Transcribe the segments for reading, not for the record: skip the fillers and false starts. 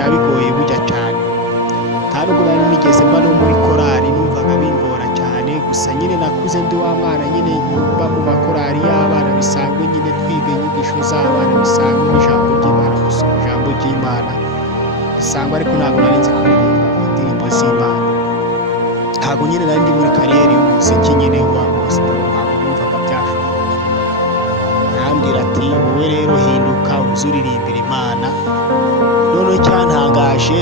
biba bigoye burya cyane. Nta nubwo nari nigeze mba no muri korali numvaga bingora cyane, gusa nyine nakuze ndi wa mwana nyine mba mu makorali y'abana bisanzwe, nyine twiga inyigisho z'abana bisanzwe n'ijambo ry'Imana, gusoma ijambo ry'Imana bisanzwe, ariko ntabwo nari nzi kuririmba indirimbo z'Imana. Ntabwo nyine nari ndi muri kariyeri y'umuziki nyine wa gospel, ntabwo numvaga byashoboka. Arambwira ati wowe rero hinduka uze uririmbira Imana. Noneho icyantangaje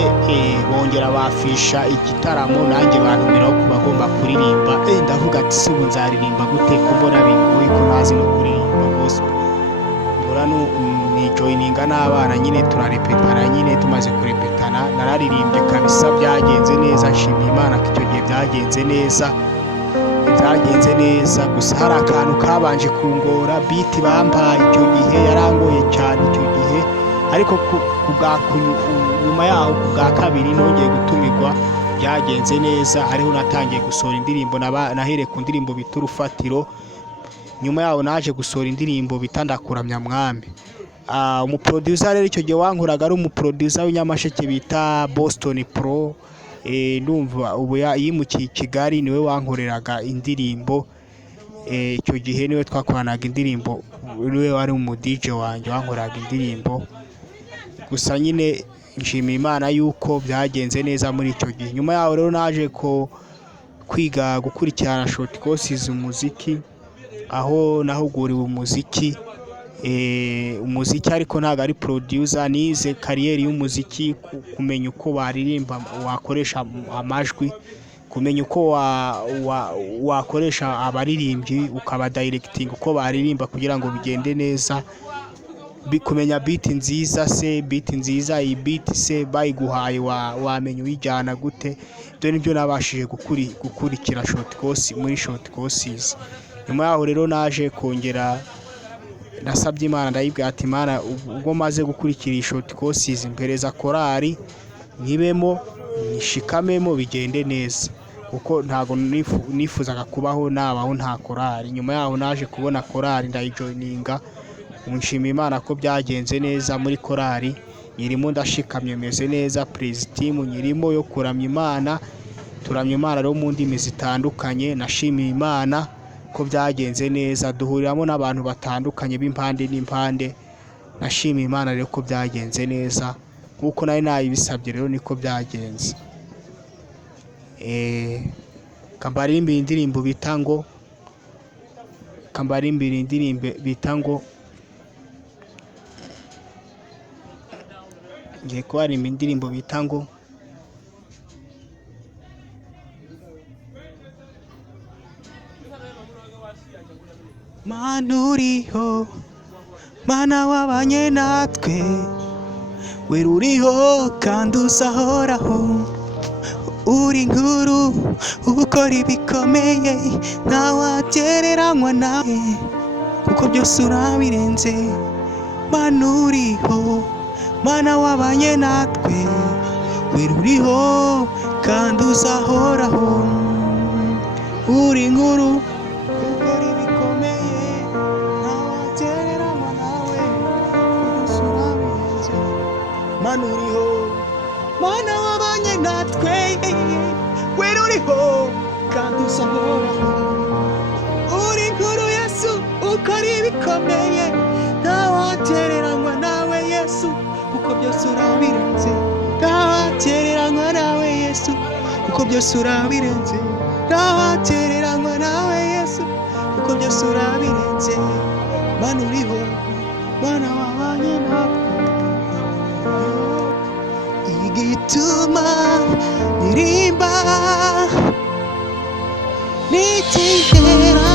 bongera bafisha igitaramo, nanjye bantumiraho ku bagomba kuririmba. Ndavuga ati se ubu nzaririmba gute ko mbona bingoye, ko ntazi no kuririmba gospel. Mbona nijoyininga n'abana nyine turarepetana, nyine tumaze kurepetana nararirimbye kabisa, byagenze neza, nshimiye Imana ko icyo gihe byagenze neza. Gusa hari akantu kabanje kungora, biti bampaye icyo gihe yarangoye cyane icyo gihe, ariko nyuma yaho ku bwa kabiri nongeye gutumirwa, byagenze neza. Hariho natangiye gusohora indirimbo, nahereye ku ndirimbo bita Urufatiro. Nyuma yaho naje gusohora indirimbo bita Ndakuramya Mwami. Umuproducer rero icyo gihe wankoraga ari umuproducer w'inyamasheke bita Boston Pro. Ndumva ubu yimukiye i Kigali, niwe wankoreraga indirimbo. Icyo gihe niwe twakoranaga indirimbo, niwe wari umu DJ wanjye wankoraga indirimbo. Gusa nyine nshimiye Imana yuko byagenze neza muri icyo gihe. Nyuma yaho rero naje kwiga gukurikirana short courses umuziki, aho nahuguriwe umuziki, ariko ntabwo ari producer. Nize kariyeri y'umuziki, kumenya uko baririmba, wakoresha amajwi, kumenya uko wakoresha abaririmbyi, ukaba directing uko baririmba kugira ngo bigende neza, kumenya beat nziza, iyi beat se bayiguhaye wamenya uyijyana gute. Ibyo nibyo nabashije gukurikira muri short courses. Nyuma yaho rero naje kongera, nasabye Imana, ndayibwira ati Imana, ubwo maze gukurikira iyi short courses, mpereza korali nkibemo, nishikamemo, bigende neza, kuko ntabwo nifuzaga kubaho nabaho nta korali. Nyuma yaho naje kubona korali, ndayijoyininga. Nshimiye Imana ko byagenze neza muri korali, nyirimo ndashikamye, meze neza. Praise team nyirimo yo kuramya Imana, turamya Imana rero mu ndimi zitandukanye. Nashimiye Imana ko byagenze neza, duhuriramo n'abantu batandukanye b'impande n'impande. Nashimiye Imana rero ko byagenze neza, nkuko nari nayibisabye, rero niko byagenze. Kambarimbira indirimbo bita ngo ngiye kubarimba indirimbo bita ngo Mana uriho, Mana wabanye natwe, wera uriho kandi uzahoraho, uri inkuru ukora ibikomeye, ntawagereranywa nawe, kuko byose urabirenze. Mana uriho, Mana wabanye natwe, wera uriho kandi uzahoraho, uri inkuru ukora ibikomeye, ntawagereranywa nawe, byose urabirenze. Mana uriho, Mana wabanye natwe, wera uriho kandi uzahoraho, uri inkuru Yesu ukora ibikomeye, ntawagereranywa nawe Yesu, kuko byose urabirenze. Ntawagereranywa nawe Yesu, kuko byose urabirenze. Ntawagereranywa nawe Yesu, kuko byose urabirenze. Mana uriho, Mana wabanye natwe, igituma ndirimba n'ikigera